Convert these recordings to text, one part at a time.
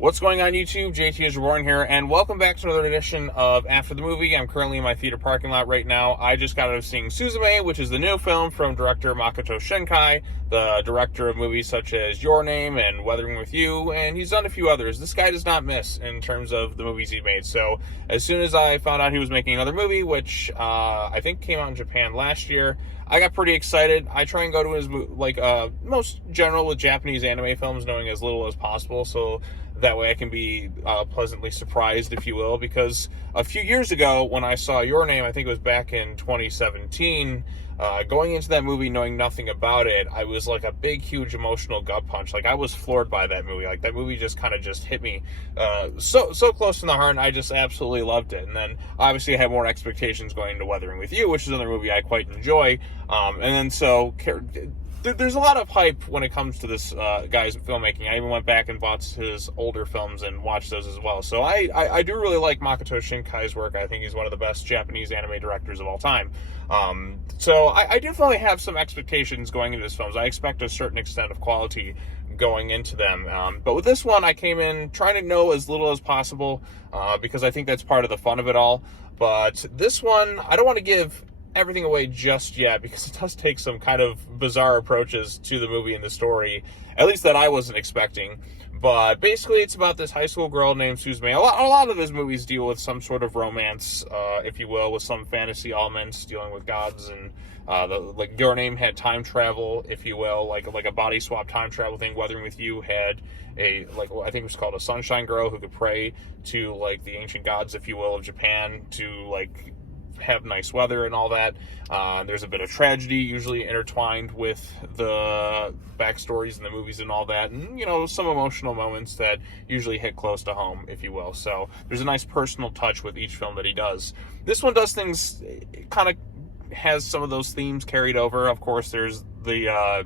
What's going on YouTube? JT is Reborn here, and welcome back to another edition of After the Movie. I'm currently in my theater parking lot right now. I just got out of seeing Suzume, which is the new film from director Makoto Shinkai, the director of movies such as Your Name and Weathering with You, and he's done a few others. This guy does not miss in terms of the movies he made. So as soon as I found out he was making another movie, which I think came out in Japan last year, I got pretty excited. I try and go to his most general with Japanese anime films, knowing as little as possible, so that way I can be pleasantly surprised, if you will, because a few years ago when I saw Your Name, I think it was back in 2017, going into that movie knowing nothing about it, I was like a big, huge emotional gut punch. Like, I was floored by that movie. Like, that movie just kind of just hit me so close in the heart, and I just absolutely loved it. And then, obviously, I had more expectations going into Weathering with You, which is another movie I quite enjoy. And then, so there's a lot of hype when it comes to this guy's filmmaking. I even went back and bought his older films and watched those as well. So I do really like Makoto Shinkai's work. I think he's one of the best Japanese anime directors of all time. So I definitely have some expectations going into his films. I expect a certain extent of quality going into them. But with this one, I came in trying to know as little as possible because I think that's part of the fun of it all. But this one, I don't want to give everything away just yet because it does take some kind of bizarre approaches to the movie and the story, at least that I wasn't expecting. But basically, it's about this high school girl named Suzume. A lot of his movies deal with some sort of romance, if you will, with some fantasy elements, dealing with gods, and like Your Name had time travel, if you will, like a body swap time travel thing. Weathering with You had I think it was called a sunshine girl who could pray to like the ancient gods, if you will, of Japan to like have nice weather and all that. There's a bit of tragedy usually intertwined with the backstories in the movies and all that, and some emotional moments that usually hit close to home, if you will. So there's a nice personal touch with each film that he does. This one does things, kind of has some of those themes carried over. Of course, there's the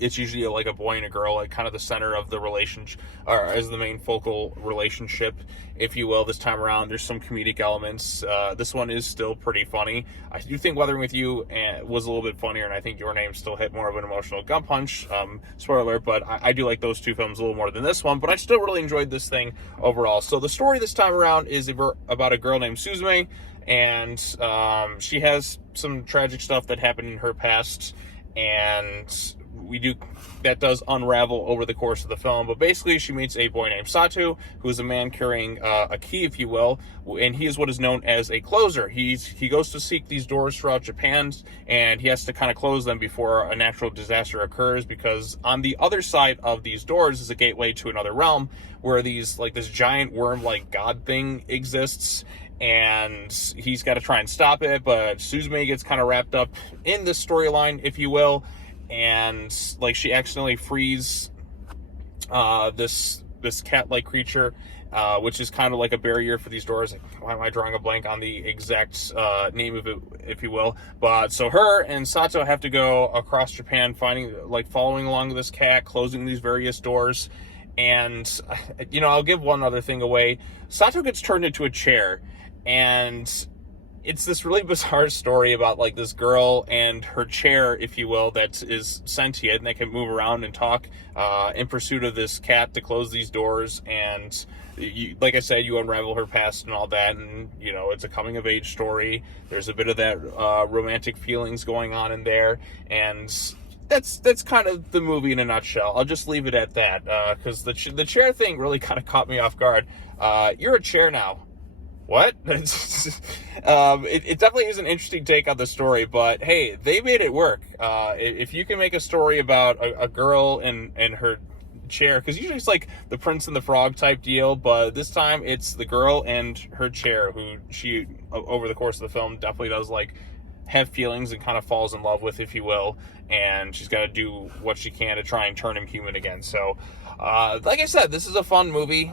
it's usually like a boy and a girl, like kind of the center of the relationship, or as the main focal relationship, if you will. This time around, there's some comedic elements. This one is still pretty funny. I do think Weathering with You was a little bit funnier, and I think Your Name still hit more of an emotional gut punch. Spoiler alert, but I do like those two films a little more than this one, but I still really enjoyed this thing overall. So the story this time around is about a girl named Suzume, and she has some tragic stuff that happened in her past, and that does unravel over the course of the film. But basically, she meets a boy named Sato, who is a man carrying a key, if you will, and he is what is known as a closer. He goes to seek these doors throughout Japan, and he has to kind of close them before a natural disaster occurs, because on the other side of these doors is a gateway to another realm where this giant worm-like god thing exists, and he's got to try and stop it. But Suzume gets kind of wrapped up in this storyline, if you will, and like she accidentally frees this cat-like creature, which is kind of like a barrier for these doors. Like, why am I drawing a blank on the exact name of it, if you will? But so her and Sato have to go across Japan, following along with this cat, closing these various doors. And I'll give one other thing away. Sato gets turned into a chair, and it's this really bizarre story about like this girl and her chair, if you will, that is sentient and they can move around and talk in pursuit of this cat to close these doors. And like I said, you unravel her past and all that, and it's a coming of age story. There's a bit of that romantic feelings going on in there, and that's kind of the movie in a nutshell. I'll just leave it at that, because the chair thing really kind of caught me off guard. You're a chair now. What? It definitely is an interesting take on the story, but hey, they made it work. If you can make a story about a girl and her chair, because usually it's like the Prince and the Frog type deal, but this time it's the girl and her chair, who she, over the course of the film, definitely does like have feelings and kind of falls in love with, if you will, and she's got to do what she can to try and turn him human again. So, like I said, this is a fun movie.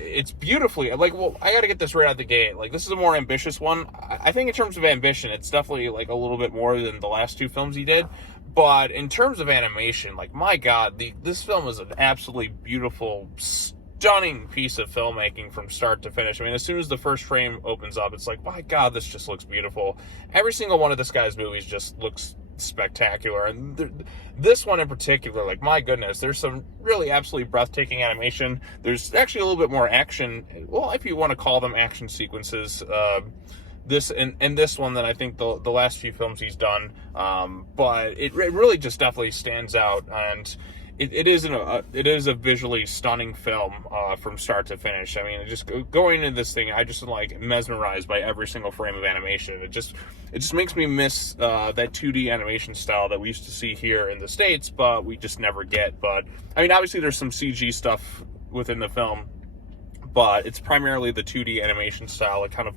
It's beautifully, I got to get this right out the gate. Like, this is a more ambitious one. I think in terms of ambition, it's definitely like a little bit more than the last two films he did. But in terms of animation, like, my God, this film is an absolutely beautiful, stunning piece of filmmaking from start to finish. I mean, as soon as the first frame opens up, it's like, my God, this just looks beautiful. Every single one of this guy's movies just looks spectacular. And this one in particular, like, my goodness, there's some really absolutely breathtaking animation. There's actually a little bit more action, well, if you want to call them action sequences, this and this one than I think the last few films he's done. But it really just definitely stands out, and it is a visually stunning film from start to finish. I mean, just going into this thing, I just am like mesmerized by every single frame of animation. It just makes me miss that 2D animation style that we used to see here in the States, but we just never get. But I mean, obviously there's some CG stuff within the film, but it's primarily the 2D animation style. It kind of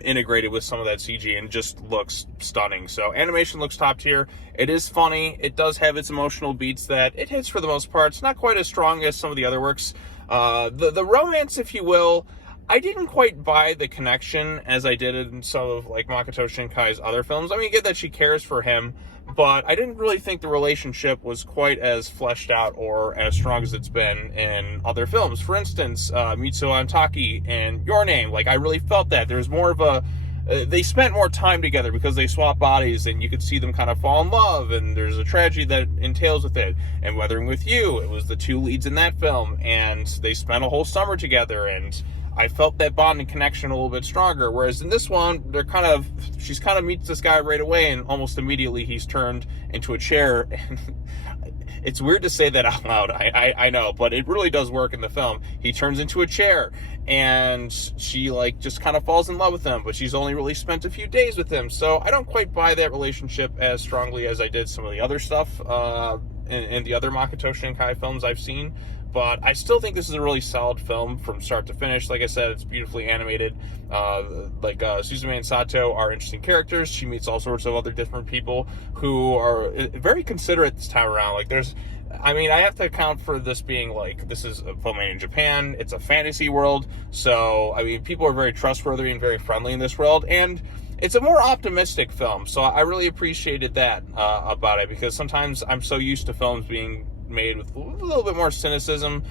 integrated with some of that CG and just looks stunning. So animation looks top tier. It is funny. It does have its emotional beats that it hits for the most part. It's not quite as strong as some of the other works. The romance, if you will, I didn't quite buy the connection as I did in some of like Makoto Shinkai's other films. I mean, you get that she cares for him, but I didn't really think the relationship was quite as fleshed out or as strong as it's been in other films. For instance, Mitsuo and Taki and Your Name. Like, I really felt that there's more of a they spent more time together because they swap bodies, and you could see them kind of fall in love, and there's a tragedy that entails with it. And Weathering with You, it was the two leads in that film, and they spent a whole summer together, and I felt that bond and connection a little bit stronger. Whereas in this one, she's kind of meets this guy right away, and almost immediately he's turned into a chair. And it's weird to say that out loud, I know, but it really does work in the film. He turns into a chair, and she like just kind of falls in love with him, but she's only really spent a few days with him. So I don't quite buy that relationship as strongly as I did some of the other stuff in the other Makoto Shinkai films I've seen. But I still think this is a really solid film from start to finish. Like I said, it's beautifully animated. Suzume and Sato are interesting characters. She meets all sorts of other different people who are very considerate this time around. Like, I have to account for this being like, this is a film made in Japan. It's a fantasy world. So, I mean, people are very trustworthy and very friendly in this world. And it's a more optimistic film. So I really appreciated that about it, because sometimes I'm so used to films being made with a little bit more cynicism.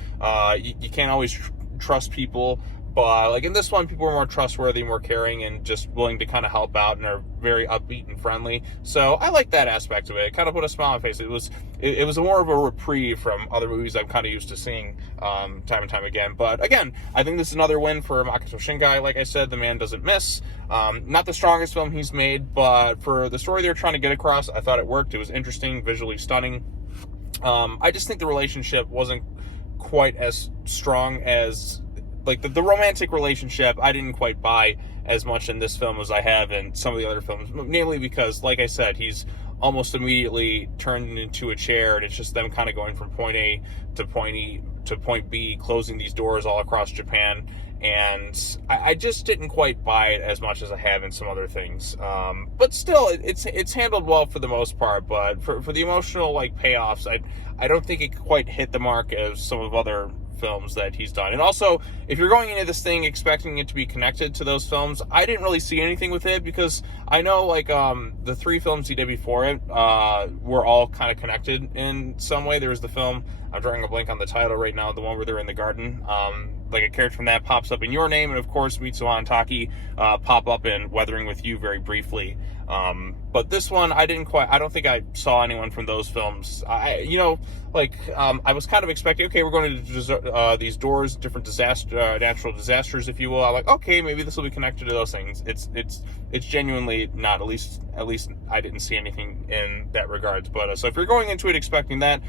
You can't always trust people, but like in this one, people are more trustworthy, more caring, and just willing to kind of help out, and are very upbeat and friendly. So I like that aspect of it. It kind of put a smile on my face. It was more of a reprieve from other movies I'm kind of used to seeing time and time again. But again, I think this is another win for Makoto Shinkai. Like I said, the man doesn't miss. Not the strongest film he's made, but for the story they're trying to get across, I thought it worked. It was interesting, visually stunning. I just think the relationship wasn't quite as strong as, like, the romantic relationship I didn't quite buy as much in this film as I have in some of the other films, namely because, like I said, he's almost immediately turned into a chair, and it's just them kind of going from point A to point B, closing these doors all across Japan. And I just didn't quite buy it as much as I have in some other things. But still, it's handled well for the most part. But for the emotional like payoffs, I don't think it quite hit the mark as some of other films that he's done. And also, if you're going into this thing expecting it to be connected to those films, I didn't really see anything with it, because I know like the three films he did before it were all kind of connected in some way. There was the film, I'm drawing a blank on the title right now, the one where they're in the garden. Like a character from that pops up in Your Name, and of course Mitsuo and Taki pop up in Weathering with You very briefly. But this one, I don't think I saw anyone from those films. I was kind of expecting, okay, we're going to these doors, different natural disasters, if you will. I'm like, okay, maybe this will be connected to those things. It's genuinely not. At least I didn't see anything in that regards. But so if you're going into it expecting that,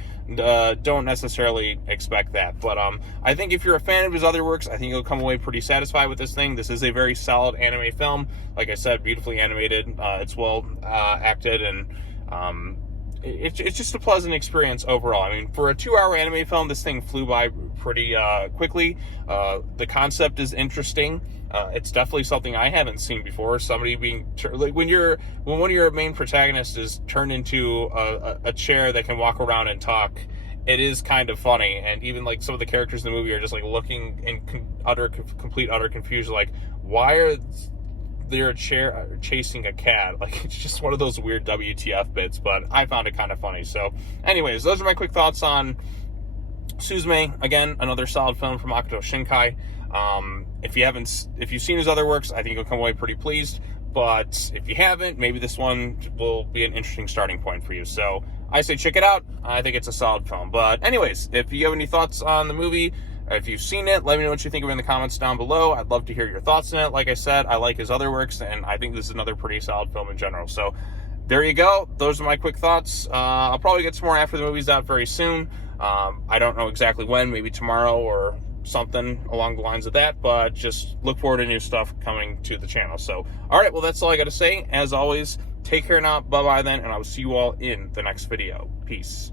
don't necessarily expect that. But I think if you're a fan of his other works, I think you'll come away pretty satisfied with this thing. This is a very solid anime film. Like I said, beautifully animated. It's well acted, and it's just a pleasant experience overall. I mean, for a 2-hour anime film, this thing flew by pretty quickly. The concept is interesting. It's definitely something I haven't seen before. Somebody being like when one of your main protagonists is turned into a chair that can walk around and talk. It is kind of funny, and even like some of the characters in the movie are just like looking in complete utter confusion, like, why are there a chair chasing a cat? Like, it's just one of those weird WTF bits, but I found it kind of funny. So anyways, those are my quick thoughts on Suzume. Again, another solid film from Makoto Shinkai. If you've seen his other works, I think you'll come away pretty pleased. but if you haven't, maybe this one will be an interesting starting point for you. So I say check it out. I think it's a solid film. But anyways, if you have any thoughts on the movie, or if you've seen it, let me know what you think of it in the comments down below. I'd love to hear your thoughts on it. Like I said, I like his other works, and I think this is another pretty solid film in general. So there you go. Those are my quick thoughts. I'll probably get some more after the movie's out very soon. I don't know exactly when, maybe tomorrow or something along the lines of that, but just look forward to new stuff coming to the channel. So, all right, well, that's all I got to say. As always, take care now. Bye-bye then, and I will see you all in the next video. Peace.